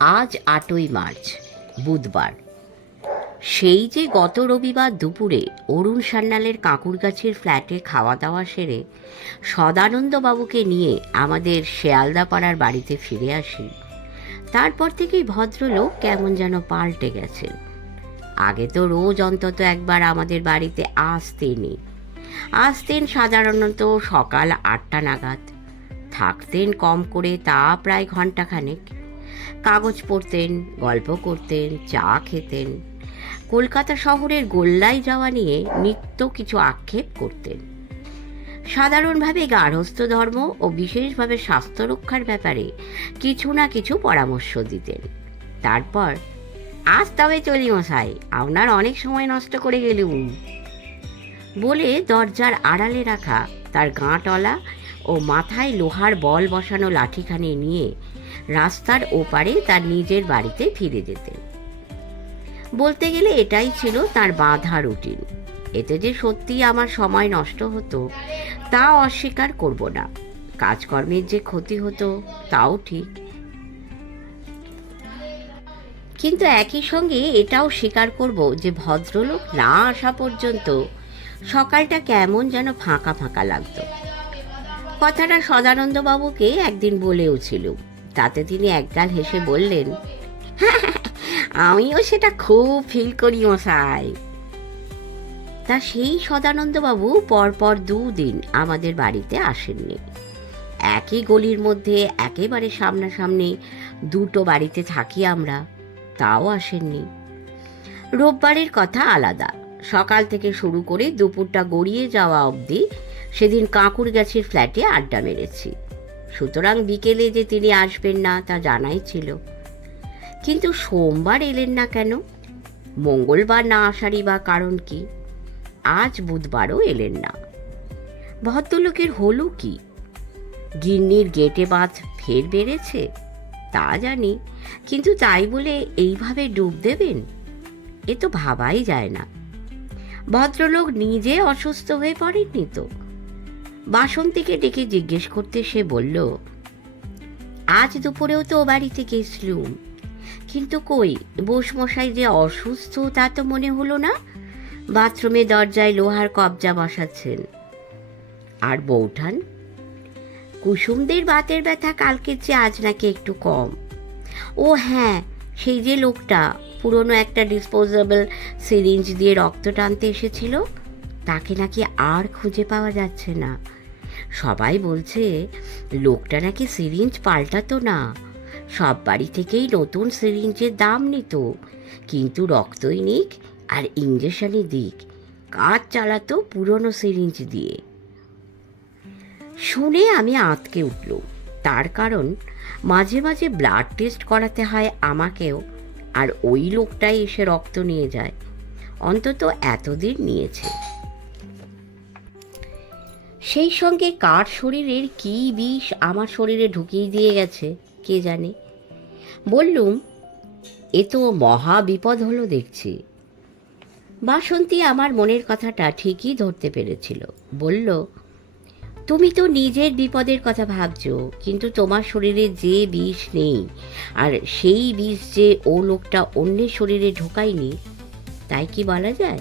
আজ ৮ই মার্চ, বুধবার। সেই যে গত রবিবার দুপুরে অরুণ সান্যালের কাঁকুরগাছির ফ্ল্যাটে খাওয়া দাওয়া সেরে সদানন্দবাবুকে নিয়ে আমাদের শেয়ালদাপাড়ার বাড়িতে ফিরে আসি, তারপর থেকেই ভদ্রলোক কেমন যেন পাল্টে গেছেন। আগে তো রোজ অন্তত একবার আমাদের বাড়িতে আসতেন সাধারণত সকাল ৮টা নাগাদ। থাকতেন কম করে তা প্রায় ঘণ্টাখানেক। কাগজ পড়তেন, গল্প করতেন, চা খেতেন, কলকাতা শহরের গোল্লায় যাওয়া নিয়ে নিত্য কিছু আক্ষেপ করতেন। সাধারণভাবে গার্হস্থ্য ধর্ম ও বিশেষভাবে স্বাস্থ্য রক্ষার ব্যাপারে কিছু না কিছু পরামর্শ দিতেন। তারপর, আজ তবে চলি মশাই, আপনার অনেক সময় নষ্ট করে গেলুম বলে দরজার আড়ালে রাখা তার গাঁটওয়ালা ও মাথায় লোহার বল বসানো লাঠিখানি নিয়ে রাস্তার ওপারে তার নিজের বাড়িতে ফিরে যেতেন। বলতে গেলে এটাই ছিল তার বাঁধা রুটিন। এতে যে সত্যিই আমার সময় নষ্ট হতো তা অস্বীকার করব না, কাজকর্মের যে ক্ষতি হতো তাও ঠিক। কিন্তু একই সঙ্গে এটাও স্বীকার করব যে ভদ্রলোক না আসা পর্যন্ত সকালটা কেমন যেন ফাঁকা ফাঁকা লাগতো। কথাটা সদানন্দবাবুকে একদিন বলেওছিল। তাতে তিনি একগাল হেসে বললেন, আমিও সেটা খুব ফিল করি মশাই। তা সেই সদানন্দবাবু পরপর 2 দিন আমাদের বাড়িতে আসেননি। একই গলির মধ্যে একেবারে সামনাসামনি 2টো বাড়িতে থাকি আমরা, তাও আসেননি। রোববারের কথা আলাদা। সকাল থেকে শুরু করে দুপুরটা গড়িয়ে যাওয়া অবধি সেদিন কাঁকুরগাছির ফ্ল্যাটে আড্ডা মেরেছি। সুতরাং বিকেলে যে তিনি আসবেন না তা জানাই ছিল। কিন্তু সোমবার এলেন না কেন? মঙ্গলবার না আসারই বা কারণ কি? আজ বুধবারও এলেন না। ভদ্রলোকের হলো কি? গিন্নির গেটে বাঁধ ফের বেড়েছে তা জানি, কিন্তু তাই বলে এইভাবে ডুব দেবেন? এ তো ভাবাই যায় না। ভদ্রলোক নিজে অসুস্থ হয়ে পড়েননি তো? বাসন্তীকে ডেকে জিজ্ঞেস করতে সে বলল, আজ দুপুরেও তো ও বাড়িতে গেছিলুম, কিন্তু কই বোসমশাই যে অসুস্থ তা তো মনে হলো না। বাথরুমে দরজায় লোহার কবজা বসাচ্ছেন। আর বৌঠান? কুসুমদের বাতের ব্যথা কালকের চেয়ে আজ নাকি একটু কম। ও হ্যাঁ, সেই যে লোকটা পুরনো একটা ডিসপোজেবল সিরিঞ্জ দিয়ে রক্ত টানতে এসেছিল, তাকে নাকি আর খুঁজে পাওয়া যাচ্ছে না। সবাই বলছে লোকটা নাকি সিরিঞ্জ পাল্টাতো না, সব বাড়ি থেকেই নতুন সিরিঞ্জের দাম নিত, কিন্তু রক্তই নিক আর ইঞ্জেকশনই দিক, কাজ চালাতো পুরনো সিরিঞ্জ দিয়ে। শুনে আমি আঁতকে উঠলুম। তার কারণ মাঝে মাঝে ব্লাড টেস্ট করাতে হয় আমাকেও, আর ওই লোকটাই এসে রক্ত নিয়ে যায়। অন্তত এতদিন নিয়েছে। সেই সঙ্গে কার শরীরের কী বিষ আমার শরীরে ঢুকিয়ে দিয়ে গেছে কে জানে। বললুম, এ তো মহা বিপদ হলো দেখছি। বাসন্তী আমার মনের কথাটা ঠিকই ধরতে পেরেছিল। বলল, তুমি তো নিজের বিপদের কথা ভাবছো, কিন্তু তোমার শরীরে যে বিষ নেই আর সেই বিষ যে ও লোকটা অন্যের শরীরে ঢোকায়নি, তাই কি বলা যায়?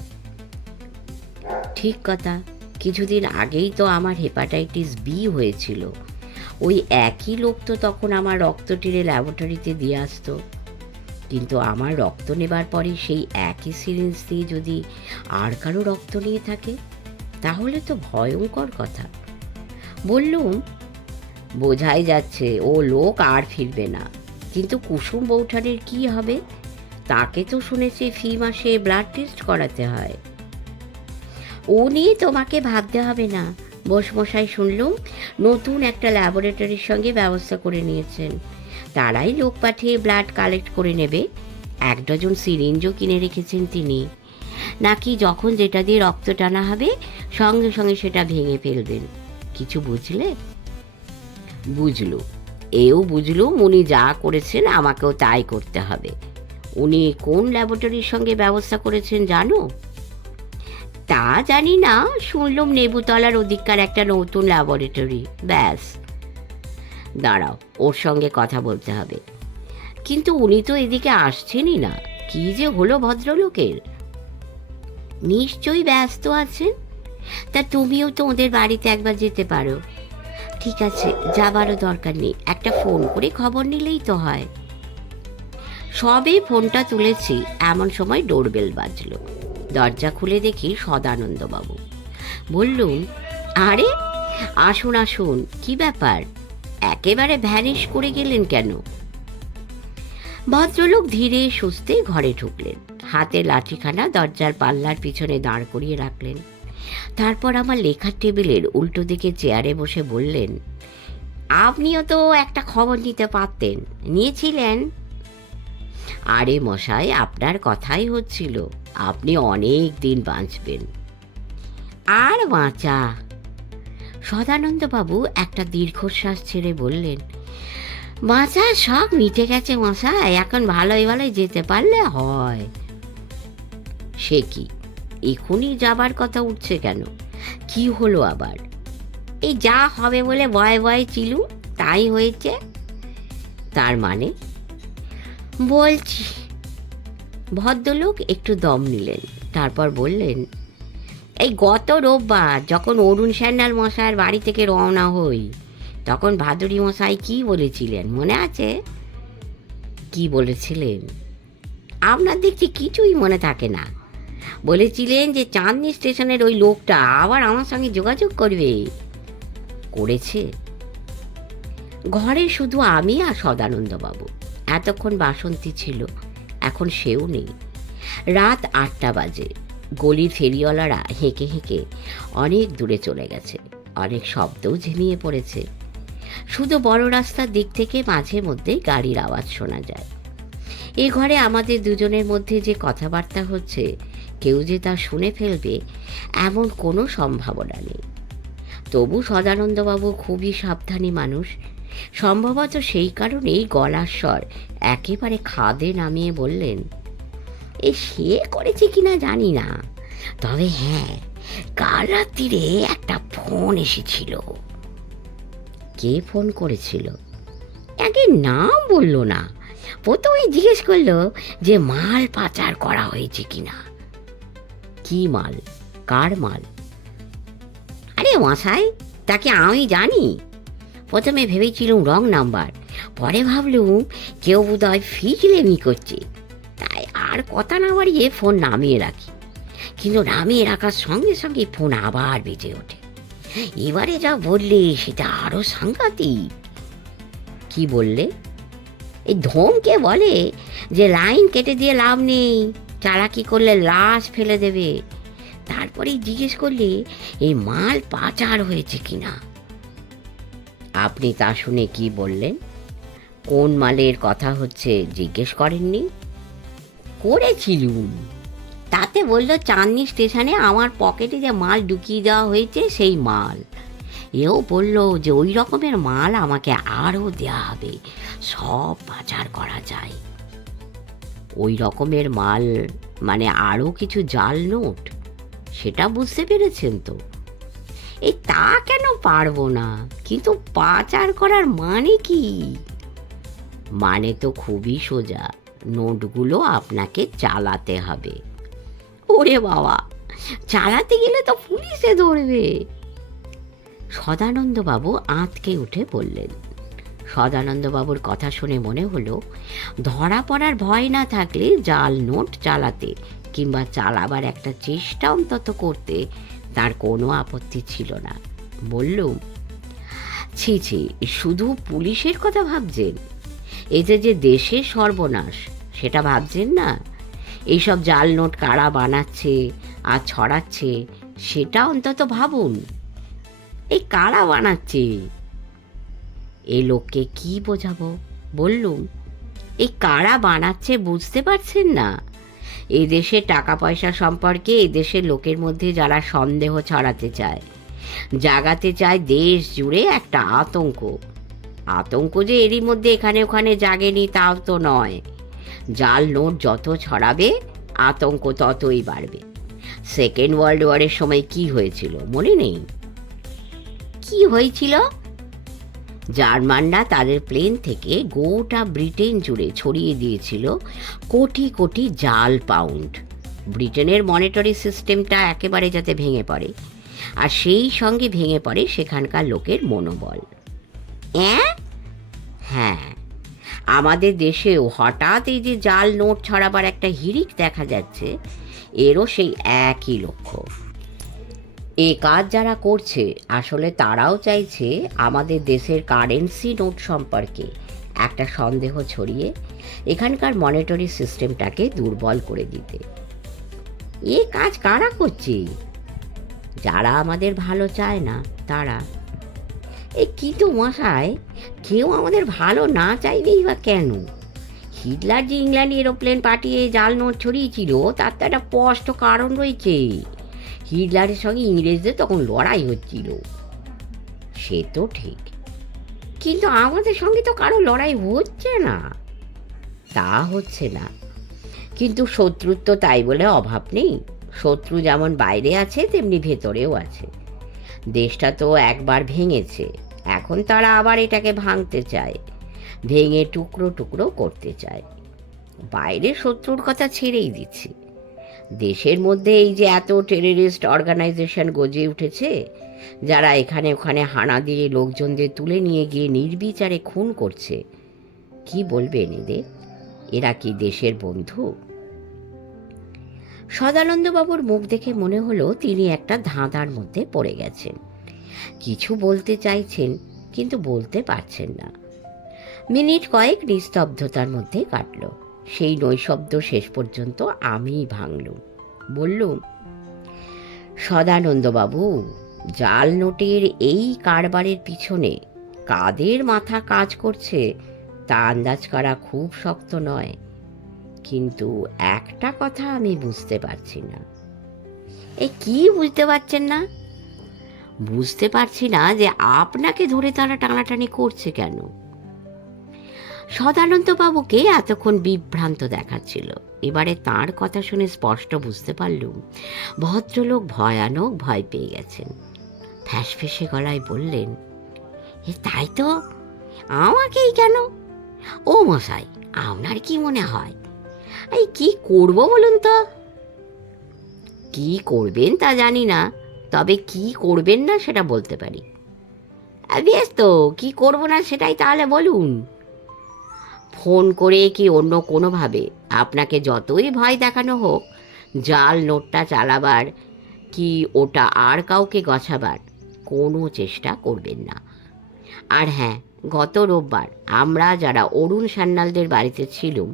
ঠিক কথা। কিছুদিন আগেই তো আমার হেপাটাইটিস বি হয়েছিল। ওই একই লোক তো তখন আমার রক্ত টেনে ল্যাবরেটরিতে দিয়ে আসতো। কিন্তু আমার রক্ত নেবার পরে সেই একই সিরিঞ্জ দিয়ে যদি আর কারো রক্ত নিয়ে থাকে, তাহলে তো ভয়ঙ্কর কথা। বললুম, বোঝাই যাচ্ছে ও লোক আর ফিরবে না, কিন্তু কুসুম বৌঠানের কি হবে? তাকে তো শুনেছি ফি মাসে ব্লাড টেস্ট করাতে হয়। ও নিয়ে তোমাকে ভাবতে হবে না। বোসমশাই শুনলুম নতুন একটা ল্যাবরেটরির সঙ্গে ব্যবস্থা করে নিয়েছেন। তারাই লোক পাঠিয়ে ব্লাড কালেক্ট করে নেবে। 1 ডজন সিরিঞ্জও কিনে রেখেছেন তিনি। নাকি যখন যেটা দিয়ে রক্ত টানা হবে সঙ্গে সঙ্গে সেটা ভেঙে ফেলবেন। কিছু বুঝলে? বুঝলু। এও বুঝলুম উনি যা করেছেন আমাকেও তাই করতে হবে। উনি কোন ল্যাবরেটরির সঙ্গে ব্যবস্থা করেছেন জানো? তা জানি না, শুনলাম নেবুতলার ওদিককার একটা নতুন ল্যাবরেটরি। ব্যাস। দাঁড়াও, ওর সঙ্গে কথা বলতে হবে। কিন্তু উনি তো এদিকে আসছেনই না। কি যে হলো ভদ্রলোকের? নিশ্চয়ই ব্যস্ত আছেন। তা তুমিও তো ওদের বাড়িতে একবার যেতে পারো। ঠিক আছে, যাবারও দরকার নেই, একটা ফোন করে খবর নিলেই তো হয়। সবে ফোনটা তুলেছি এমন সময় ডোরবেল বাজলো। দরজা খুলে দেখি সদানন্দবাবু। বললুম, আরে আসুন আসুন, কি ব্যাপার, একেবারে ভ্যানিশ করে গেলেন কেন? ভদ্রলোক ধীরে সুস্থে ঘরে ঢুকলেন, হাতে লাঠিখানা দরজার পাল্লার পিছনে দাঁড় করিয়ে রাখলেন। তারপর আমার লেখার টেবিলের উল্টো দিকে চেয়ারে বসে বললেন, আপনিও তো একটা খবর নিতে পারতেন, নিয়েছিলেন? আরে মশাই, আপনার কথাই হচ্ছিল, আপনি অনেক দিন বাঁচবেন। আর বাঁচা? সদানন্দবাবু একটা দীর্ঘশ্বাস ছেড়ে বললেন, বাঁচা সব মিটে গেছে মশাই, এখন ভালোই ভালোই যেতে পারলে হয়। সে কি, এখনই যাবার কথা উঠছে কেন? কি হলো আবার? এই যা হবে বলে ভয়ে ভয়ে ছিলুম, তাই হয়েছে। তার মানে? বলছি। ভদ্রলোক একটু দম নিলেন, তারপর বললেন, এই গত রোববার যখন অরুণ স্যান্যাল মশাইয়ের বাড়ি থেকে রওনা হই, তখন ভাদুরী মশাই কি বলেছিলেন মনে আছে? কি বলেছিলেন? আপনার দেখছি কিছুই মনে থাকে না। বলেছিলেন যে চাঁদনি স্টেশনের ওই লোকটা আবার আমার সঙ্গে যোগাযোগ করবে। করেছে? ঘরে শুধু আমি আর সদানন্দবাবু। এতক্ষণ বাসন্তী ছিল, এখন সেও নেই। রাত 8টা বাজে। গলির ফেরিওয়ালারা হেঁকে হেঁকে অনেক দূরে চলে গেছে, অনেক শব্দও ঝিমিয়ে পড়েছে। শুধু বড় রাস্তার দিক থেকে মাঝে মধ্যে গাড়ির আওয়াজ শোনা যায়। এ ঘরে আমাদের দুজনের মধ্যে যে কথাবার্তা হচ্ছে, কেউ যে তা শুনে ফেলবে এমন কোনো সম্ভাবনা নেই। তবু সদানন্দবাবু খুবই সাবধানী মানুষ। সম্ভবত সেই কারণেই গলার স্বর একেবারে খাদে নামিয়ে বললেন, এ সে করেছে কিনা জানি না, তবে হ্যাঁ, কাল রাত্রিরে একটা ফোন এসেছিল। কে ফোন করেছিল? একে নাম বলল না, প্রথমে জিজ্ঞেস করলো যে মাল পাচার করা হয়েছে কিনা। কি মাল? কার মাল? আরে মশাই, তাকে আমি জানি। প্রথমে ভেবেছিলুম রং নাম্বার, পরে ভাবলুম কেউ বোধহয় ফিজলেমি করছে, তাই আর কথা না বাড়িয়ে ফোন নামিয়ে রাখি। কিন্তু নামিয়ে রাখার সঙ্গে সঙ্গে ফোন আবার বেজে ওঠে। এবারে যা বললে সেটা আরো সাংঘাতিক। কি বললে? এই ধমকে বলে যে লাইন কেটে দিয়ে লাভ নেই, চালাকি করলে লাশ ফেলে দেবে। তারপরেই জিজ্ঞেস করলে এই মাল পাচার হয়েছে কিনা। আপনি তা শুনে কি বললেন? কোন মালের কথা হচ্ছে জিজ্ঞেস করেননি? করেছিলুম। তাতে বলল চাঁদনি স্টেশনে আমার পকেটে যে মাল ঢুকিয়ে দেওয়া হয়েছে সেই মাল। এও বলল যে ওই রকমের মাল আমাকে আরও দেওয়া হবে, সব পাচার করা যায়। ওই রকমের মাল মানে আরও কিছু জাল নোট, সেটা বুঝতে পেরেছেন তো? এই তা কেন পারবো না, কিন্তু পাচার করার মানে কি? মানে তো খুবই সোজা, নোটগুলো আপনাকে চালাতে হবে। ওরে বাবা, চালাতে গেলে তো পুলিশে ধরবে। সদানন্দবাবু আঁতকে উঠে বললেন। সদানন্দবাবুর কথা শুনে মনে হলো, ধরা পড়ার ভয় না থাকলে জাল নোট চালাতে কিংবা চালাবার একটা চেষ্টা অন্তত করতে তার কোনো আপত্তি ছিল না। বললুম, ছি ছি, শুধু পুলিশের কথা ভাবছেন? এতে যে দেশের সর্বনাশ সেটা ভাবছেন না? এইসব জাল নোট কারা বানাচ্ছে আর ছড়াচ্ছে সেটা অন্তত ভাবুন। এই কারা বানাচ্ছে? এ লোককে কি বোঝাবো? বললুম, এই কারা বানাচ্ছে বুঝতে পারছেন না? এদেশে টাকা পয়সা সম্পর্কে এদেশের লোকের মধ্যে যারা সন্দেহ ছড়াতে চায়, জাগাতে চায় দেশ জুড়ে একটা আতঙ্ক। আতঙ্ক যে এরই মধ্যে এখানে ওখানে জাগেনি তাও তো নয়। জাল নোট যত ছড়াবে আতঙ্ক ততই বাড়বে। সেকেন্ড ওয়ার্ল্ড ওয়ারের সময় কি হয়েছিল মনে নেই? কি হয়েছিল? জার্মানরা তাদের প্লেন থেকে গোটা ব্রিটেন জুড়ে ছড়িয়ে দিয়েছিল কোটি কোটি জাল পাউন্ড। ব্রিটেনের মনিটারি সিস্টেমটা একেবারে যাতে ভেঙে পড়ে, আর সেই সঙ্গে ভেঙে পড়ে সেখানকার লোকের মনোবল। হ্যাঁ, আমাদের দেশেও হঠাৎ এই যে জাল নোট ছড়াবার একটা হিড়িক দেখা যাচ্ছে, এরও সেই একই লক্ষ্য। এ কাজ যারা করছে আসলে তারাও চাইছে আমাদের দেশের কারেন্সি নোট সম্পর্কে একটা সন্দেহ ছড়িয়ে এখানকার মনিটারি সিস্টেমটাকে দুর্বল করে দিতে। এ কাজ কারা করছে? যারা আমাদের ভালো চায় না তারা। কিন্তু মশাই, কেউ আমাদের ভালো না চাইবেই বা কেন? হিটলার যে ইংল্যান্ডে এরোপ্লেন পাঠিয়ে জাল নোট ছড়িয়েছিল তার তো একটা স্পষ্ট কারণ রয়েছে। হিটলারের সঙ্গে ইংরেজদের তখন লড়াই হচ্ছিল। সে তো ঠিক, কিন্তু আমাদের সঙ্গে তো কারো লড়াই হচ্ছে না। তা হচ্ছে না, কিন্তু শত্রুর তো তাই বলে অভাব নেই। শত্রু যেমন বাইরে আছে তেমনি ভেতরেও আছে। দেশটা তো একবার ভেঙেছে, এখন তারা আবার এটাকে ভাঙতে চায়, ভেঙে টুকরো টুকরো করতে চায়। বাইরের শত্রুর কথা ছেড়েই দিচ্ছি, দেশের মধ্যে এই যে এত টেররিস্ট অর্গানাইজেশন গজে উঠেছে, যারা এখানে ওখানে হানা দিয়ে লোকজনদের তুলে নিয়ে গিয়ে নির্বিচারে খুন করছে, কি বলবেন এদের? এরা কি দেশের বন্ধু? সদানন্দবাবুর মুখ দেখে মনে হলো তিনি একটা ধাঁধার মধ্যে পড়ে গেছেন। কিছু বলতে চাইছেন কিন্তু বলতে পারছেন না। মিনিট কয়েক নিস্তব্ধতার মধ্যে কাটল। সেই নৈশব্দ শেষ পর্যন্ত আমিই ভাঙলুম। বললুম, সদানন্দবাবু, জাল নোটের এই কারবারের পিছনে কাদের মাথা কাজ করছে তা আন্দাজ করা খুব শক্ত নয়, কিন্তু একটা কথা আমি বুঝতে পারছি না। কি বুঝতে পারছেন না? বুঝতে পারছি না যে আপনাকে ধরে তারা টানাটানি করছে কেন। সদানন্দবাবুকে এতক্ষণ বিভ্রান্ত দেখাচ্ছিল, এবারে তার কথা শুনে স্পষ্ট বুঝতে পারলুম ভদ্রলোক ভয়ানক ভয় পেয়ে গেছেন। ফ্যাঁসফেঁসে গলায় বললেন, তাই তো, আমাকেই কেন? ও মশাই, আপনার কি মনে হয়? কি করব বলুন তো? কি করবেন তা জানি না, তবে কি করবেন না সেটা বলতে পারি। বেশ তো, কি করব না সেটাই তাহলে বলুন। ফোন করে কি অন্য কোনোভাবে আপনাকে যতই ভয় দেখানো হোক, জাল নোটটা চালাবার কি ওটা আর কাউকে গছাবার কোনো চেষ্টা করবেন না। আর হ্যাঁ, গত রোববার আমরা যারা অরুণ সান্যালদের বাড়িতে ছিলুম,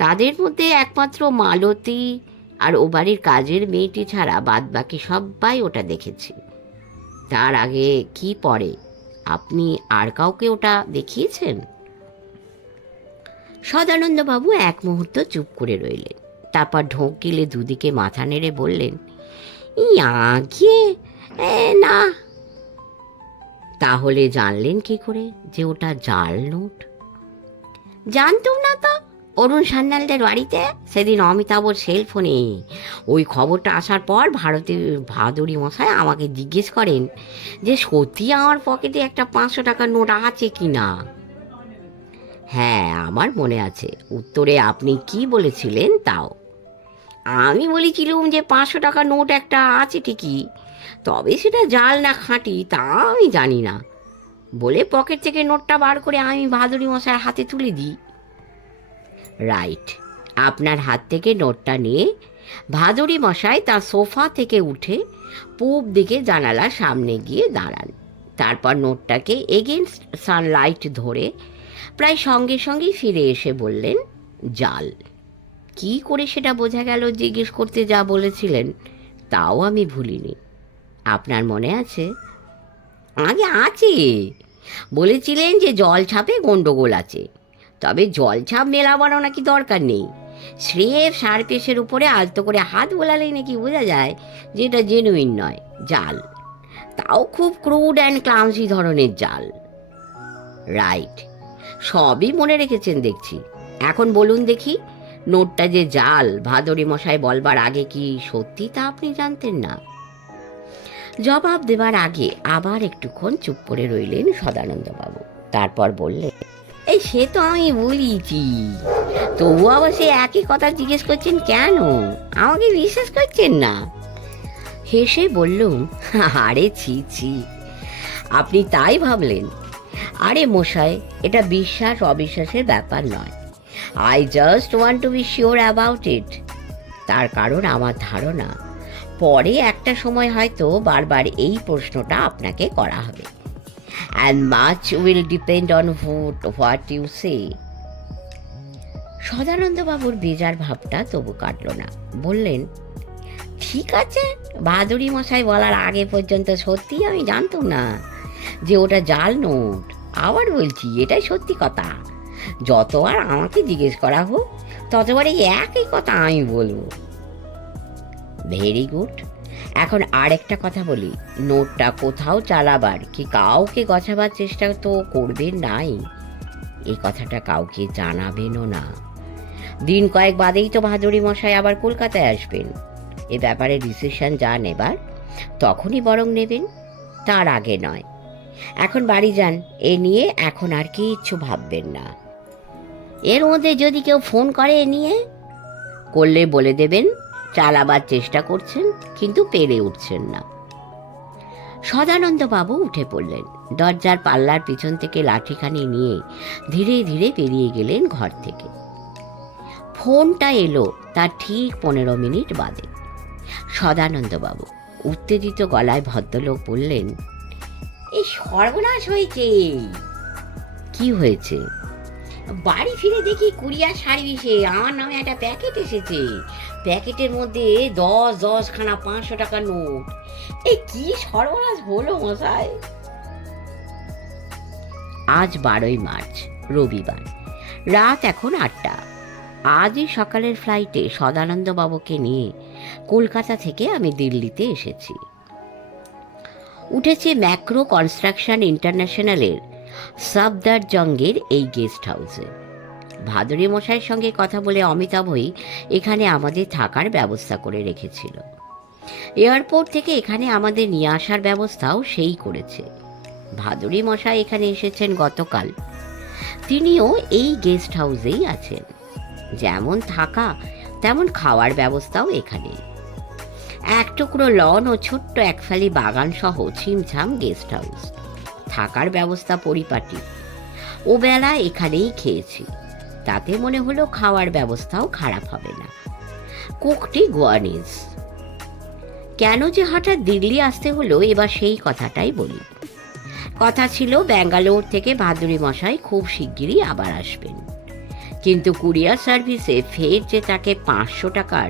তাদের মধ্যে একমাত্র মালতী আর ও বাড়ির কাজের মেয়েটি ছাড়া বাদবাকি সবাই ওটা দেখেছি। তার আগে কি পরে আপনি আর কাউকে ওটা দেখিয়েছেন? সদানন্দবাবু এক মুহূর্ত চুপ করে রইলেন, তারপর ঢোক গিলে দুদিকে মাথা নেড়ে বললেন, আগে না। তাহলে জানলেন কি করে যে ওটা জাল নোট? জানতুম না তো। অরুণ সান্যালদের বাড়িতে সেদিন অমিতাভর সেলফোনে ওই খবরটা আসার পর ভাদুরী মশাই আমাকে জিজ্ঞেস করেন যে সত্যি আমার পকেটে একটা 500 টাকার নোট আছে কি না। হ্যাঁ, আমার মনে আছে। উত্তরে আপনি কি বলেছিলেন তাও? আমি বলেছিলাম যে 500 টাকার নোট একটা আছে ঠিকই, তবে সেটা জাল না খাঁটি তা আমি জানি না, বলে পকেট থেকে নোটটা বার করে আমি ভাদুরী মশাইয়ের হাতে তুলে দিই। রাইট। আপনার হাত থেকে নোটটা নিয়ে ভাদুরী মশাই তার সোফা থেকে উঠে পূব দিকে জানালার সামনে গিয়ে দাঁড়ান। তারপর নোটটাকে এগেনস্ট সানলাইট ধরে প্রায় সঙ্গে সঙ্গেই ফিরে এসে বললেন, জাল। কি করে সেটা বোঝা গেল জিজ্ঞেস করতে যা বলেছিলেন তাও আমি ভুলিনি। আপনার মনে আছে? আগে আছে। বলেছিলেন যে জল ছাপে গন্ডগোল আছে, তবে জল ছাপ মেলাবারও নাকি দরকার নেই, স্রেফ সারপেশের উপরে আলতো করে হাত বোলালেই নাকি বোঝা যায় যে এটা জেনুইন নয়, জাল। তাও খুব ক্রুড অ্যান্ড ক্লামসি ধরনের জাল। রাইট, সবই মনে রেখেছেন দেখছি। এখন বলুন দেখি, নোটটা যে জাল ভাদুরী মশাই বলবার আগে কি সত্যি তা আপনি জানতেন না? জবাব দেবার আগে আবার একটুক্ষণ চুপ করে রইলেন সদানন্দবাবু। তারপর বললেন, এই সে তো আমি বলিছি, তবু আবার সে একই কথা জিজ্ঞেস করছেন কেন? আমাকে বিশ্বাস করছেন না? হেসে বললুম, আরে ছি ছি, আপনি তাই ভাবলেন? আরে মশাই, এটা বিশ্বাস অবিশ্বাসের ব্যাপার নয়। I just want to be sure about it. তার কারণ আমার ধারণা পরে একটা সময় হয়তো বারবার এই প্রশ্নটা আপনাকে করা হবে। And much will depend on what you say. সদানন্দবাবুর বেজার ভাবটা তবু কাটল না। বললেন, ঠিক আছে, বাহাদুরি মশাই বলার আগে পর্যন্ত সত্যি আমি জানতাম না যে ওটা জাল নোট। আবার বলছি, এটাই সত্যি কথা। যতবার আমাকে জিজ্ঞেস করা হোক ততবার এই একই কথা আমি বলবো। Very good. এখন আর একটা কথা বলি, নোটটা কোথাও চালাবার কি কাউকে গছাবার চেষ্টা তো করবেন নাই। এই কথাটা কাউকে জানাবেনও না। দিন কয়েক বাদেই তো বাহাদুরি মশাই আবার কলকাতায় আসবেন। এ ব্যাপারে ডিসিশন যা নেবার তখনই বরং নেবেন, তার আগে নয়। এখন বাড়ি যান, এ নিয়ে এখন আর কিচ্ছু ভাববেন না। এর মধ্যে যদি কেউ ফোন করে এ নিয়ে, করলে বলে দেবেন চালাবার চেষ্টা করছেন কিন্তু পেরে উঠছেন না। সদানন্দবাবু উঠে পড়লেন। দরজার পাল্লার পিছন থেকে লাঠিখানি নিয়ে ধীরে ধীরে বেরিয়ে গেলেন ঘর থেকে। ফোনটা এলো তার ঠিক 15 মিনিট বাদে। সদানন্দবাবু উত্তেজিত গলায় ভদ্রলোক বললেন, এই সর্বনাশ হয়েছে। কি হয়েছে? বাড়ি ফিরে দেখি কুরিয়ার সার্ভিসে আমার নামে একটা প্যাকেট এসেছে। প্যাকেটের মধ্যে 10-10 খানা 500 টাকার নোট। এই কি সর্বনাশ হলো মশাই! আজ 12ই মার্চ, রবিবার। রাত এখন 8টা। আজই সকালের ফ্লাইটে সদানন্দবাবুকে নিয়ে কলকাতা থেকে আমি দিল্লিতে এসেছি। উঠেছে ম্যাক্রো কনস্ট্রাকশন ইন্টারন্যাশনালের সাফদারজঙ্গের এই গেস্ট হাউসে। ভাদুরী মশাইয়ের সঙ্গে কথা বলে অমিতাভই এখানে আমাদের থাকার ব্যবস্থা করে রেখেছিল। এয়ারপোর্ট থেকে এখানে আমাদের নিয়ে আসার ব্যবস্থাও সেই করেছে। ভাদুরী মশাই এখানে এসেছেন গতকাল। তিনিও এই গেস্ট হাউসেই আছেন। যেমন থাকা তেমন খাওয়ার ব্যবস্থাও এখানে। এক টুকরো লন ও ছোট্ট একফালি বাগান সহ ছিমছাম গেস্ট হাউস। থাকার ব্যবস্থা পরিপাটি। ও বেলা এখানেই খেয়েছি, তাতে মনে হলো খাওয়ার ব্যবস্থাও খারাপ হবে না। কুকটি গোয়ানিজ। কেন যে হঠাৎ দিল্লি আসতে হলো এবার সেই কথাটাই বলি। কথা ছিল ব্যাঙ্গালোর থেকে ভাদুরী মশাই খুব শিগগিরই আবার আসবেন, কিন্তু কুরিয়ার সার্ভিসে ফের যে তাকে 500 টাকার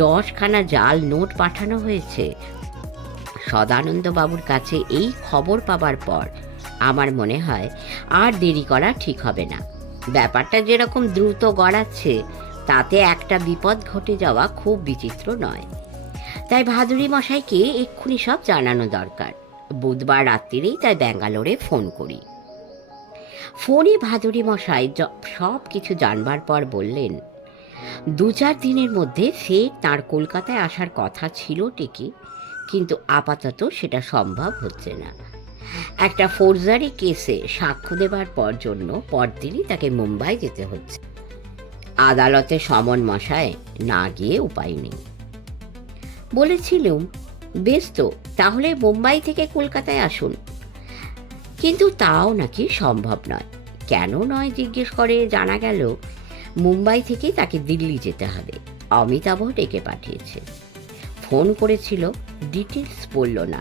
10খানা জাল নোট পাঠানো হয়েছে, সদানন্দবাবুর কাছে এই খবর পাবার পর আমার মনে হয় আর দেরি করা ঠিক হবে না। ব্যাপারটা যেরকম দ্রুত গড়াচ্ছে তাতে একটা বিপদ ঘটে যাওয়া খুব বিচিত্র নয়। তাই ভাদুরী মশাইকে এক্ষুনি সব জানানো দরকার। বুধবার রাত্রিরেই তাই ব্যাঙ্গালোরে ফোন করি। ফোনে ভাদুরী মশাই সব কিছু জানবার পর বললেন, 2-4 দিনের মধ্যে ফের তাঁর কলকাতায় আসার কথা ছিল ঠিকই, কিন্তু আপাতত সেটা সম্ভব হচ্ছে না। একটা ফৌজদারি কেসে সাক্ষ্য দেবার জন্য পরদিনই তাকে মুম্বাই যেতে হচ্ছে। আদালতে সমন মশায় না গিয়ে উপায় নেই। বলেছিলুম, বেশ তো, তাহলে মুম্বাই থেকে কলকাতায় আসুন। কিন্তু তাও নাকি সম্ভব নয়। কেন নয় জিজ্ঞেস করে জানা গেল মুম্বাই থেকে তাকে দিল্লি যেতে হবে। অমিতাভ ডেকে পাঠিয়েছে। ফোন করেছিল, ডিটেলস বলল না,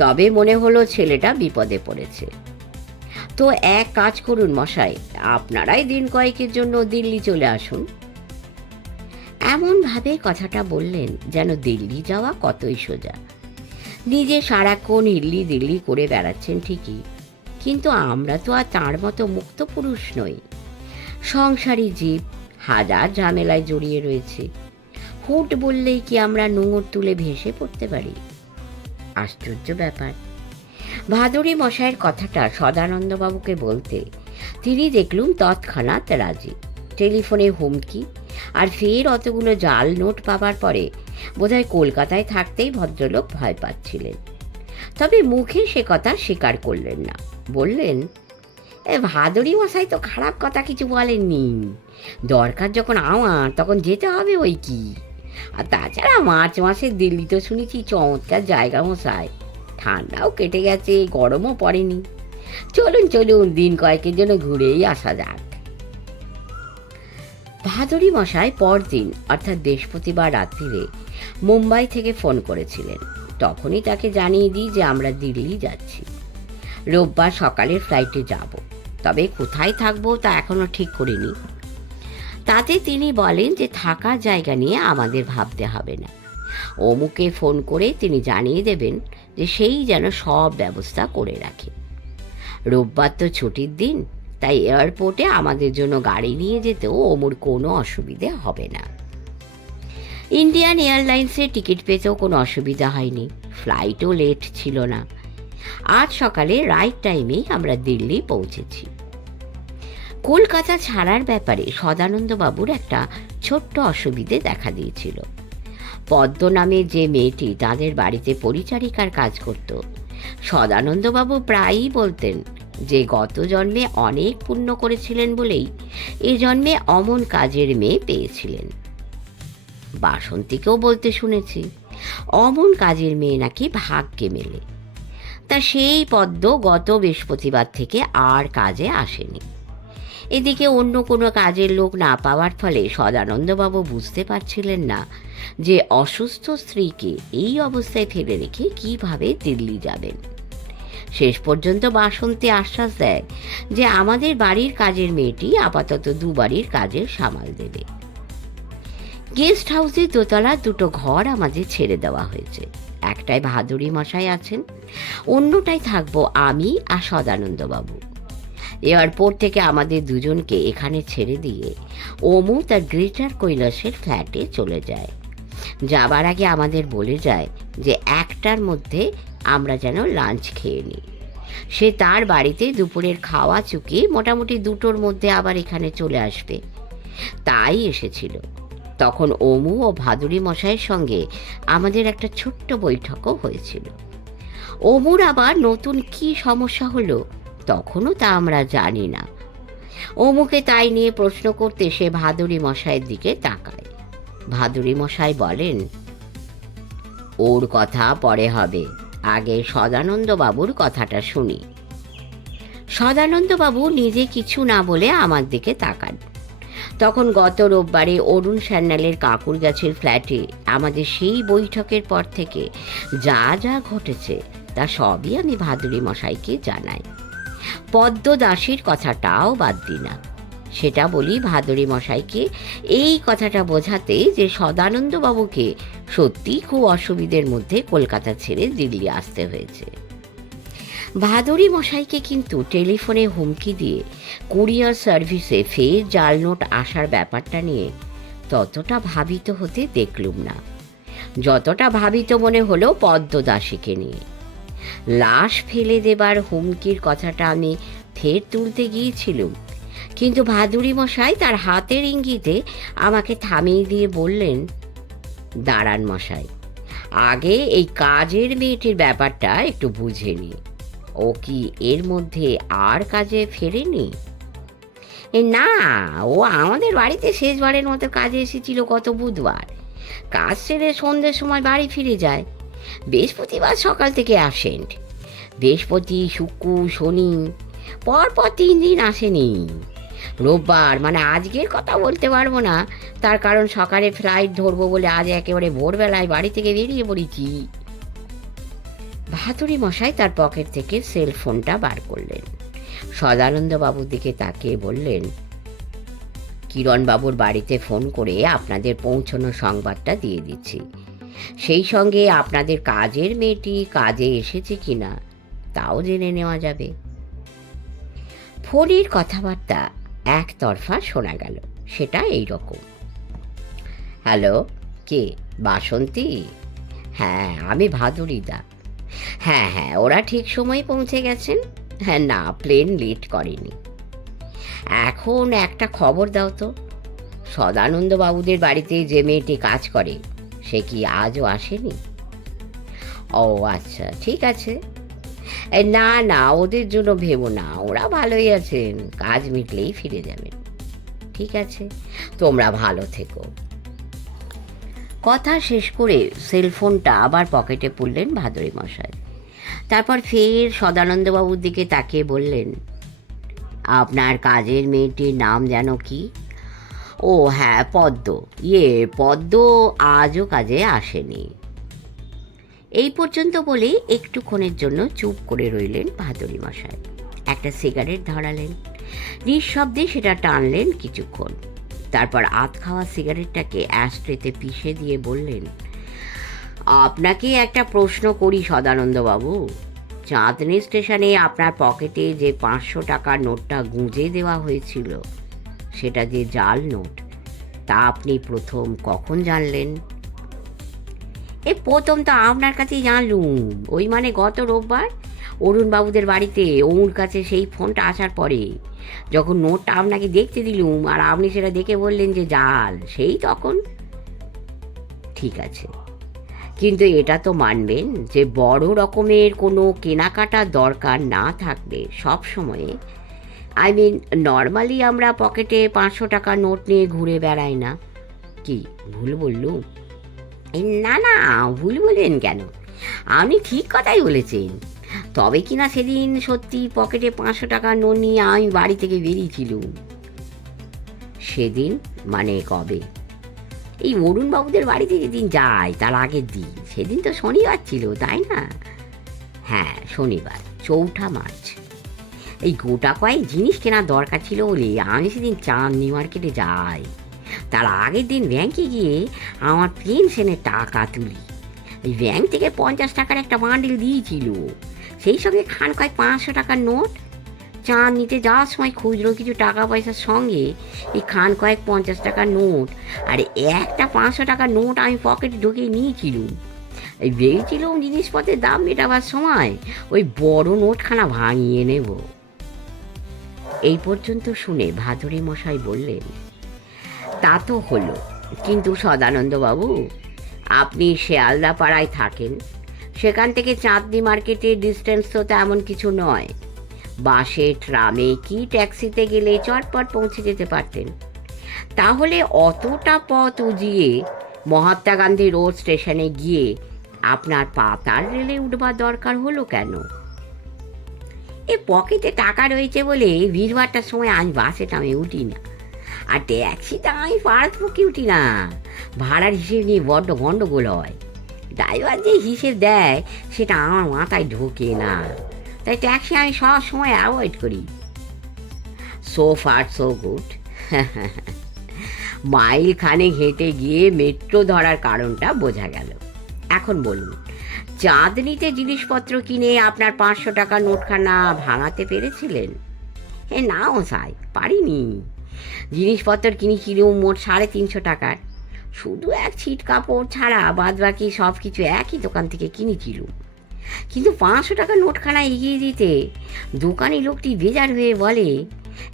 তবে মনে হলো ছেলেটা বিপদে পড়েছে। তো এক কাজ করুন মশাই, আপনারাই দিন কয়েকের জন্য দিল্লি চলে আসুন। এমনভাবে কথাটা বললেন যেন দিল্লি যাওয়া কতই সোজা। নিজে সারাক্ষণ হিল্লি দিল্লি করে বেড়াচ্ছেন ঠিকই, কিন্তু আমরা তো আর তাঁর মতো মুক্ত পুরুষ নই। সংসারী জীব, হাজার ঝামেলায় জড়িয়ে রয়েছে। হুট বললেই কি আমরা নোঙর তুলে ভেসে পড়তে পারি? আশ্চর্য ব্যাপার। ভাদুরী মশাইয়ের কথাটা সদানন্দবাবুকে বলতে তিনি দেখলুম তৎক্ষণাৎ রাজি। টেলিফোনে হুমকি আর ফের অতগুলো জাল নোট পাবার পরে বোধহয় কলকাতায় থাকতেই ভদ্রলোক ভয় পাচ্ছিলেন। তবে মুখে সে কথা স্বীকার করলেন না। বললেন, ভাদুরী মশাই তো খারাপ কথা কিছু বলেননি, দরকার যখন আমার তখন যেতে হবে ওই কি। আর তাছাড়া মার্চ মাসে দিল্লি তো শুনেছি চমৎকার জায়গা মশাই, ঠান্ডাও কেটে গেছে, গরমও পড়েনি। চলুন চলুন, দিন কয়েকের জন্য ঘুরেই আসা যাক। ভাদুরী মশাই পরদিন অর্থাৎ বৃহস্পতিবার রাত্রিরে মুম্বাই থেকে ফোন করেছিলেন। তখনই তাকে জানিয়ে দিই যে আমরা দিল্লি যাচ্ছি, রোববার সকালের ফ্লাইটে যাব, তবে কোথায় থাকবো তা এখনো ঠিক করিনি। তাতে তিনি বলেন যে থাকার জায়গা নিয়ে আমাদের ভাবতে হবে না, অমুকে ফোন করে তিনি জানিয়ে দেবেন যে সেই যেন সব ব্যবস্থা করে রাখে। রোববার তো ছুটির দিন, তাই এয়ারপোর্টে আমাদের জন্য গাড়ি নিয়ে যেতেও ওমর কোনো অসুবিধে হবে না। ইন্ডিয়ান এয়ারলাইন্সের টিকিট পেতেও কোনো অসুবিধা হয়নি, ফ্লাইটও লেট ছিল না। আজ সকালে রাইট টাইমেই আমরা দিল্লি পৌঁছেছি। কলকাতা ছাড়ার ব্যাপারে সদানন্দবাবুর একটা ছোট্ট অসুবিধে দেখা দিয়েছিল। পদ্ম নামে যে মেয়েটি তাদের বাড়িতে পরিচারিকার কাজ করত, সদানন্দবাবু প্রায়ই বলতেন যে গত জন্মে অনেক পুণ্য করেছিলেন বলেই এ জন্মে অমন কাজের মেয়ে পেয়েছিলেন। বাসন্তীকেও বলতে শুনেছি অমন কাজের মেয়ে নাকি ভাগ্যে মেলে। তা সেই পদ্ম গত বৃহস্পতিবার থেকে আর কাজে আসেনি। এদিকে অন্য কোনো কাজের লোক না পাওয়ার ফলে সদানন্দবাবু বুঝতে পারছিলেন না যে অসুস্থ স্ত্রীকে এই অবস্থায় ফেলে রেখে কিভাবে দিল্লি যাবেন। শেষ পর্যন্ত বাসন্তী আশ্বাস দেয় যে আমাদের বাড়ির কাজের মেয়েটি আপাতত দুবাড়ির কাজের সামাল দেবে। গেস্ট হাউসে দোতলা দুটো ঘর আমাদের ছেড়ে দেওয়া হয়েছে। একটায় ভাদুরী মশাই আছেন, অন্যটায় থাকবো আমি আর সদানন্দবাবু। এয়ারপোর্ট থেকে আমাদের দুজনকে এখানে ছেড়ে দিয়ে ওমু তার গ্রেটার কৈলাসের ফ্ল্যাটে চলে যায়। যাবার আগে আমাদের বলে যায় যে 1টার মধ্যে আমরা যেন লাঞ্চ খেয়ে নিই। সে তার বাড়িতে দুপুরের খাওয়া চুকিয়ে মোটামুটি 2টোর মধ্যে আবার এখানে চলে আসবে। তাই এসেছিল। তখন ওমু ও ভাদুরী মশাইয়ের সঙ্গে আমাদের একটা ছোট্ট বৈঠকও হয়েছিল। ওমুর আবার নতুন কি সমস্যা হলো তখনও তা আমরা জানি না। ওমুকে তাই নিয়ে প্রশ্ন করতে সে ভাদুরী মশাইয়ের দিকে তাকায়। ভাদুরী মশাই বলেন, ওর কথা পরে হবে, আগে সদানন্দবাবুর কথাটা শুনি। সদানন্দবাবু নিজে কিছু না বলে আমার দিকে তাকান। তখন গত রোববারে অরুণ সান্যালের কাকুর গাছের ফ্ল্যাটে আমাদের সেই বৈঠকের পর থেকে যা যা ঘটেছে তা সবই আমি ভাদুরী মশাইকে জানাই। পদ্ম দাসীর কথাটাও বাদ দিই না। সেটা বলি ভাদুরী মশাইকে এই কথাটা বোঝাতে যে সদানন্দবাবুকে সত্যি খুব অসুবিধের মধ্যে কলকাতা ছেড়ে দিল্লি আসতে হয়েছে। ভাদুরী মশাইকে কিন্তু টেলিফোনে হুমকি দিয়ে কুরিয়ার সার্ভিসে ফের জাল নোট আসার ব্যাপারটা নিয়ে ততটা ভাবিত হতে দেখলুম না, যতটা ভাবিত মনে হলো পদ্ম দাসীকে নিয়ে। লাশ ফেলে দেবার হুমকির কথাটা আমি ফের তুলতে গিয়েছিলুম, কিন্তু ভাদুরী মশাই তার হাতের ইঙ্গিতে আমাকে থামিয়ে দিয়ে বললেন, দাঁড়ান মশাই, আগে এই কাজের মেয়েটির ব্যাপারটা একটু বুঝে নি। ও কি এর মধ্যে আর কাজে ফেরেনি? না, ও আমাদের বাড়িতে শেষবারের মতো কাজে এসেছিল গত বুধবার। কাজ সেরে সন্ধ্যের সময় বাড়ি ফিরে যায়। বৃহস্পতিবার সকাল থেকে আসেন। বৃহস্পতি, শুক্র, শনি, পরপর 3 দিন আসেনি। রোববার মানে আজকের কথা বলতে পারবো না, তার কারণ সকালে ফ্লাইট ধরবো বলে আজ একেবারে ভোরবেলায় বাড়ি থেকে বেরিয়ে পড়েছি। ভাদুরী মশাই তার পকেট থেকে সেল ফোনটা বার করলেন, সদানন্দবাবুর দিকে তাকিয়ে বললেন, কিরণবাবুর বাড়িতে ফোন করে আপনাদের পৌঁছানো সংবাদটা দিয়ে দিচ্ছি। সেই সঙ্গে আপনাদের কাজের মেয়েটি কাজে এসেছে কিনা তাও জেনে নেওয়া যাবে। ফোনের কথাবার্তা একতরফা শোনা গেল। সেটা এই রকম, হ্যালো, কে? বাসন্তী? হ্যাঁ, আমি ভাদুরীদা। হ্যাঁ হ্যাঁ, ওরা ঠিক সময় পৌঁছে গেছেন। হ্যাঁ, না, প্লেন লেট করেনি। এখন একটা খবর দাও তো, সদানন্দবাবুদের বাড়িতে যে মেয়েটি কাজ করে সে কি আজও আসেনি? ও আচ্ছা, ঠিক আছে। না না, ওদের জন্য ভেবো না, ওরা ভালোই আছেন, কাজ মিটলেই ফিরে যাবেন। ঠিক আছে, তোমরা ভালো থেকো। কথা শেষ করে সেলফোনটা আবার পকেটে পুরলেন ভাদুরী মশাই। তারপর ফের সদানন্দবাবুর দিকে তাকিয়ে বললেন, আপনার কাজের মেয়েটির নাম যেন কি? ও হ্যাঁ, পদ্ম। পদ্ম আজও কাজে আসেনি। এই পর্যন্ত বলে একটুক্ষণের জন্য চুপ করে রইলেন ভাদুরী মশাই। একটা সিগারেট ধরালেন, নিঃশব্দে সেটা টানলেন কিছুক্ষণ। তারপর আধ খাওয়া সিগারেটটাকে অ্যাশট্রেতে পিষে দিয়ে বললেন, আপনাকে একটা প্রশ্ন করি সদানন্দবাবু। চাঁদনি স্টেশনে আপনার পকেটে যে 500 টাকার নোটটা গুঁজে দেওয়া হয়েছিল, সেটা যে জাল নোট, তা আপনি প্রথম কখন জানলেন? প্রথম তো আপনার কাছেই জানলুম, ওই মানে গত রোববার অরুণবাবুদের বাড়িতে ওর কাছে সেই ফোনটা আসার পরে, যখন নোটটা আপনাকে দেখতে দিলুম আর আপনি সেটা দেখে বললেন যে জাল, সেই তখন। ঠিক আছে, কিন্তু এটা তো মানবেন যে বড় রকমের কোনো কেনাকাটার দরকার না থাকলে সব সময়ে, নর্মালি আমরা পকেটে 500 টাকার নোট নিয়ে ঘুরে বেড়াই না। কি ভুল বললুম? না না, ভুল বললেন কেন? আপনি ঠিক কথাই বলেছেন। তবে কিনা সেদিন সত্যি পকেটে 500 টাকার নোট নিয়ে আমি বাড়ি থেকে বেরিয়েছিলুম। সেদিন মানে কবে? এই অরুণবাবুদের বাড়িতে যেদিন যাই তার আগের দিন। সেদিন তো শনিবার ছিল, তাই না? হ্যাঁ, শনিবার, 4 মার্চ। এই গোটা কয়েক জিনিস কেনার দরকার ছিল বলে আমি সেদিন চাঁদনি মার্কেটে যাই। তার আগের দিন ব্যাংকে গিয়ে আমার পেনশনের টাকা তুলি। এই ব্যাংক থেকে 50 টাকার একটা বান্ডিল দিয়েছিল, সেই সঙ্গে খান কয়েক 500 টাকার নোট। চাঁদ নিতে যাওয়ার সময় খুচরো কিছু টাকা পয়সার সঙ্গে এই খান কয়েক 50 টাকার নোট আর একটা 500 টাকার নোট আমি পকেটে ঢুকিয়ে নিয়েছিলুম। এই ভেবেছিলুম জিনিসপত্রের দাম মেটাবার সময় ওই বড় নোটখানা ভাঙিয়ে নেব। এই পর্যন্ত শুনে ভাদুরী মশাই বললেন, তা তো হলো, কিন্তু সদানন্দবাবু, আপনি শেয়ালদা পাড়ায় থাকেন, সেখান থেকে চাঁদনি মার্কেটের ডিস্টেন্স তো তেমন কিছু নয়। বাসে, ট্রামে কি ট্যাক্সিতে গেলে চটপট পৌঁছে যেতে পারতেন। তাহলে অতটা পথ উজিয়ে মহাত্মা গান্ধী রোড স্টেশনে গিয়ে আপনার পাতাল রেলে উঠবার দরকার হলো কেন? পকেটে টাকা রয়েছে বলে ভিড়ভাড়টার সময় আমি বাসে টামে উঠি না, আর ট্যাক্সিতে আমি পাড়াতপক্ষে উঠি না। ভাড়ার হিসেব নিয়ে বড্ড গণ্ডগোল হয়। ড্রাইভার যে হিসেব দেয় সেটা আমার মাথায় ঢোকে না, তাই ট্যাক্সি আমি সব সময় অ্যাভয়েড করি। So far so good. Mile খানে হেঁটে গিয়ে মেট্রো ধরার কারণটা বোঝা গেল। এখন বলুন, চাঁদনিতে জিনিসপত্র কিনে আপনার 500 টাকার নোটখানা ভাঙাতে পেরেছিলেন? না মশাই, পারিনি। জিনিসপত্র কিনেছিলুম মোট 350 টাকার। শুধু এক ছিট কাপড় ছাড়া বাদ বাকি সব কিছু একই দোকান থেকে কিনেছিলুম। কিন্তু 500 টাকার নোটখানা এগিয়ে দিতে দোকানি লোকটি বেজার হয়ে বলে,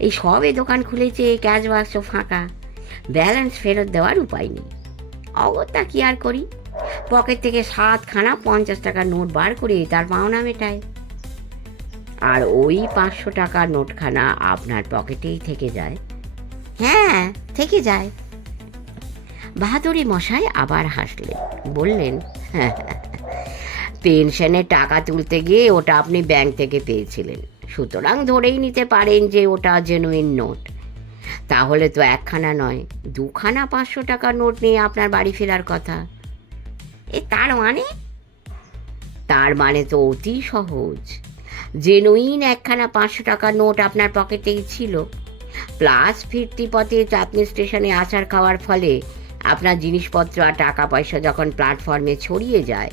এই সবে দোকান খুলেছে, ক্যাশ বাক্স ফাঁকা, ব্যালেন্স ফেরত দেওয়ার উপায় নেই। অগত্যা কি আর করি, পকেট থেকে 7খানা 50 টাকার নোট বার করে তার পাওনা মেটায়। আর ওই 500 টাকার নোটখানা আপনার পকেটেই থেকে যায়। হ্যাঁ, থেকে যায়। বাহাদুরী মশাই আবার হাসলেন, বললেন, পেনশনের টাকা তুলতে গিয়ে ওটা আপনি ব্যাংক থেকে পেয়েছিলেন, সুতরাং ধরেই নিতে পারেন যে ওটা জেনুইন নোট। তাহলে তো একখানা নয়, 2খানা 500 টাকার নোট নিয়ে আপনার বাড়ি ফেরার কথা। তার মানে তো অতি সহজ। জেনুইন একখানা 500 টাকার নোট আপনার পকেটেই ছিল, প্লাস ফিরতি পথে চাঁদনি স্টেশনে আসার খাওয়ার ফলে আপনার জিনিসপত্র আর টাকা পয়সা যখন প্ল্যাটফর্মে ছড়িয়ে যায়,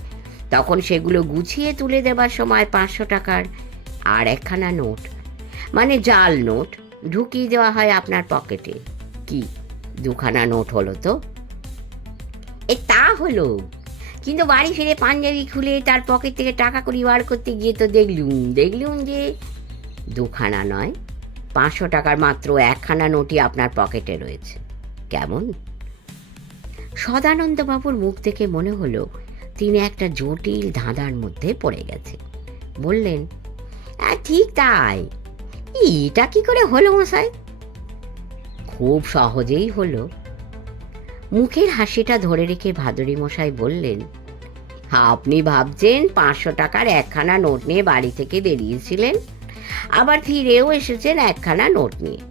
তখন সেগুলো গুছিয়ে তুলে দেবার সময় 500 টাকার আর একখানা নোট, মানে জাল নোট, ঢুকিয়ে দেওয়া হয় আপনার পকেটে। কি 2খানা নোট হলো তো? তা হলো, কিন্তু বাড়ি ফিরে পাঞ্জাবি খুলে তার পকেট থেকে টাকা কড়ি বার করতে গিয়ে তো দেখলুম যে 2খানা নয়, 500 টাকার মাত্র একখানা নোটই আপনার পকেটে রয়েছে। কেমন? সদানন্দবাবুর মুখ থেকে মনে হলো তিনি একটা জটিল ধাঁধার মধ্যে পড়ে গেছে। বললেন, ঠিক তাই, এটা কি করে হলো মশাই? খুব সহজেই হলো। মুখের হাসিটা ধরে রেখে ভাদুরী মশাই বললেন, আপনি ভাবছেন 500 টাকার একখানা নোট নিয়ে বাড়ি থেকে বেরিয়েছিলেন, আবার ফিরেও এসেছেন একখানা নোট নিয়ে।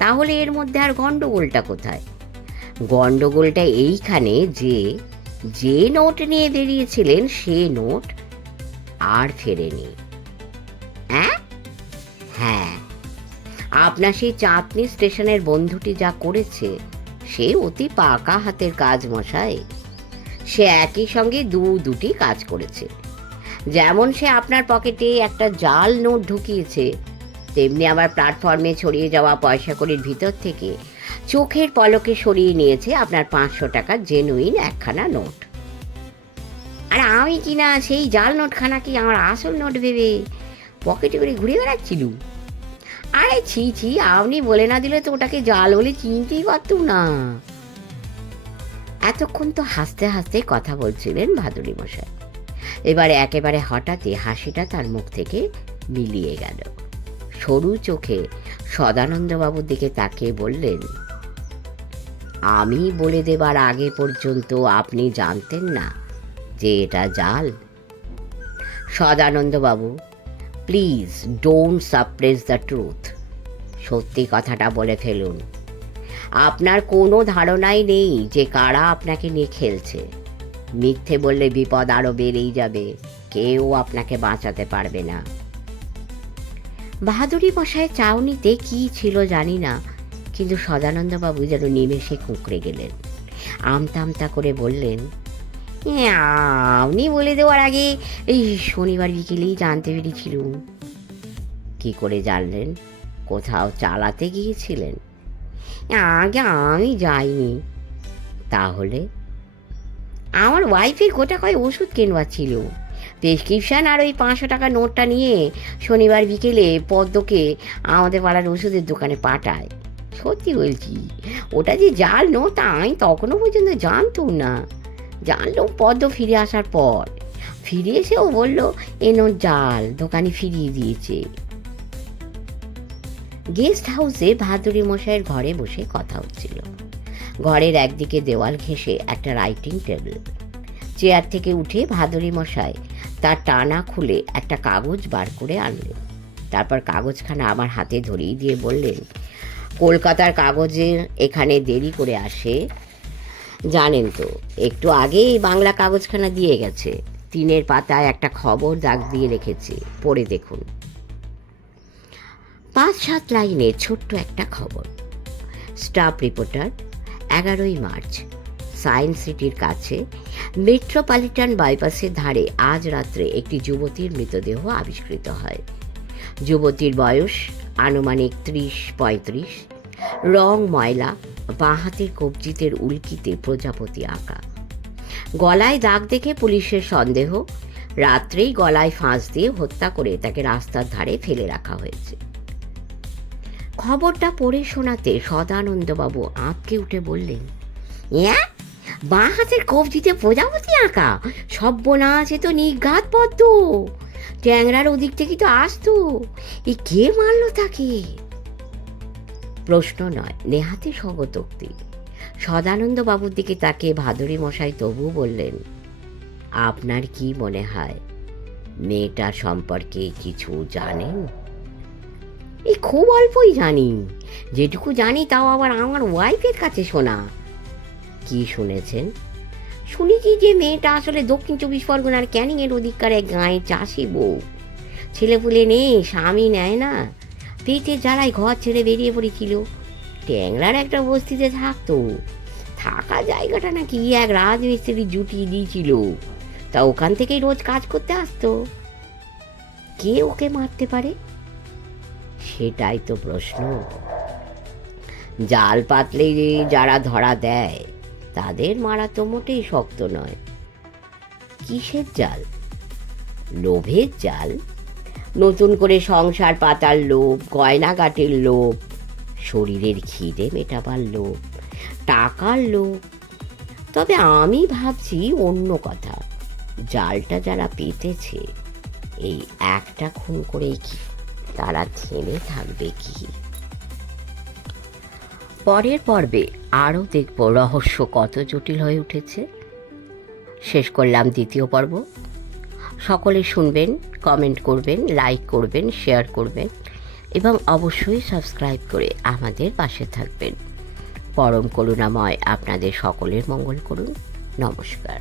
তাহলে এর মধ্যে আর গন্ডগোলটা কোথায়? গন্ডগোলটা এইখানে যে যে নোট নিয়ে বেরিয়েছিলেন সে নোট আর ফেরেনি। হ্যাঁ, আপনার সেই চাঁদনি স্টেশনের বন্ধুটি যা করেছে সে অতি পাকা হাতের কাজ মশাই। সে একই সঙ্গে দুটি কাজ করেছে। যেমন সে আপনার পকেটে একটা জাল নোট ঢুকিয়েছে, তেমনি আবার প্ল্যাটফর্মে ছড়িয়ে যাওয়া পয়সা কড়ির ভিতর থেকে চোখের পলকে সরিয়ে নিয়েছে আপনার 500 টাকার জেনুইন একখানা নোট। আর আমি কিনা সেই জাল নোটখানাকে আমার আসল নোট ভেবে পকেটে করে ঘুরে বেড়াচ্ছিল। আরে ছি ছি, আপনি বলে না দিলে তো ওটাকে জাল বলে চিনতেই পারতুম না। এতক্ষণ তো হাসতে হাসতে কথা বলছিলেন ভাদুরী মশাই। এবারে একেবারে হঠাৎই হাসিটা তার মুখ থেকে মিলিয়ে গেল। সরু চোখে সদানন্দবাবুর দিকে তাকিয়ে বললেন, আমি বলে দেবার আগে পর্যন্ত আপনি জানতেন না যে এটা জাল? সদানন্দবাবু, please don't suppress the truth. সত্যি কথাটা বলে ফেলুন। আপনার কোনো ধারণাই নেই যে কারা আপনাকে নিয়ে খেলছে। মিথ্যে বললে বিপদ আরো বেড়েই যাবে, কেউ আপনাকে বাঁচাতে পারবে না। বাহাদুরী মশাইয়ের চাউনিতে কি ছিল জানি না, কিন্তু সদানন্দবাবু যেন নিমেষে কুঁকড়ে গেলেন। আমতা আমতা করে বললেন, আপনি বলে দেওয়ার আগে এই শনিবার বিকেলেই জানতে পেরেছিলুম। কি করে জানলেন? কোথাও চালাতে গিয়েছিলেন? আগে আমি যাইনি। তাহলে? আমার ওয়াইফের গোটা কয় ওষুধ কেনবার ছিল, প্রেসক্রিপশান আর ওই 500 টাকা নোটটা নিয়ে শনিবার বিকেলে পদ্মকে আমাদের পাড়ার ওষুধের দোকানে পাঠায়। সত্যি বলছি, ওটা যে জাল নোট তা আমি তখনও পর্যন্ত জানতুম না। জানলাম পদ্ম ফিরে আসার পর। ফিরে এসেও বলল এ নোট জাল, দোকানে ফিরিয়ে দিয়েছে। গেস্ট হাউসে ভাদুরী মশাইয়ের ঘরে বসে কথা হচ্ছিল। ঘরের একদিকে দেওয়াল ঘেঁষে একটা রাইটিং টেবিল। চেয়ার থেকে উঠে ভাদুরী মশাই তার টানা খুলে একটা কাগজ বার করে আনলেন। তারপর কাগজখানা আমার হাতে ধরিয়ে দিয়ে বললেন, কলকাতার কাগজে এখানে দেরি করে আসে জানেন তো। একটু আগেই বাংলা কাগজখানা দিয়ে গেছে। 3 পাতায় একটা খবর দাগ দিয়ে রেখেছে, পড়ে দেখুন। 5-7 লাইনের ছোট্ট একটা খবর। স্টাফ রিপোর্টার, 11ই মার্চ, সায়েন্স সিটির কাছে মেট্রোপলিটন বাইপাসের ধারে আজ রাত্রে একটি যুবতীর মৃতদেহ আবিষ্কৃত হয়। যুবতীর বয়স আনুমানিক 30-35, রং ময়লা, বাঁ হাতের কবজিতের উল্কিতে প্রজাপতি আঁকা। গলায় দাগ দেখে পুলিশের সন্দেহ, রাত্রেই গলায় ফাঁস দিয়ে হত্যা করে তাকে রাস্তার ধারে ফেলে রাখা হয়েছে। খবরটা পড়ে শোনাতে সদানন্দবাবু আঁতকে উঠে বললেন, বাঁ হাতের কবজিতে প্রজাপতি আঁকা? সর্বনাশ, এ তো নিঘাত পদ্ম। ট্যাংরার ওদিক থেকে তো আসতো। এ কে মারল তাকে? প্রশ্ন নয়, নেহাতি স্বগতোক্তি। সদানন্দবাবুর দিকে তাকে ভাদুরী মশাই তবু বললেন, আপনার কি মনে হয় মেয়েটার সম্পর্কে কিছু জানেন? এই খুব অল্পই জানি। যেটুকু জানি তাও আবার আমার ওয়াইফের কাছে শোনা। কি শুনেছেন? শুনেছি যে মেয়েটা আসলে দক্ষিণ 24 পরগনার ক্যানিংয়ের ওদিককার এক গাঁয়ের চাষি বউ। ছেলেপুলে নেই, স্বামী নেয় না, পেটে জ্বালায় ঘর ছেড়ে বেরিয়ে পড়েছিল। ট্যাংরার একটা বস্তিতে থাকতো। থাকা জায়গাটা নাকি এক রাজমিস্ত্রি জুটিয়ে দিয়েছিল, তা ওখান থেকেই রোজ কাজ করতে আসতো। কে ওকে মারতে পারে? সেটাই তো প্রশ্ন। জাল পাতলে যারা ধরা দেয় তাদের মারা তো মোটেই শক্ত নয়। কিসের জাল? লোভের জাল। নতুন করে সংসার পাতার লোভ, গয়নাগাটির লোভ, শরীরের খিদে মেটাবার লোভ, টাকার লোভ। তবে আমি ভাবছি অন্য কথা। জালটা যারা পেতেছে এই একটা খুন করেই কি তারা থেমে থাকবে কি? পরের পর্বে আরও দেখব রহস্য কত জটিল হয়ে উঠেছে। শেষ করলাম দ্বিতীয় পর্ব। সকলে শুনবেন, কমেন্ট করবেন, লাইক করবেন, শেয়ার করবেন এবং অবশ্যই সাবস্ক্রাইব করে আমাদের পাশে থাকবেন। পরম করুণাময় আপনাদের সকলের মঙ্গল করুন। নমস্কার।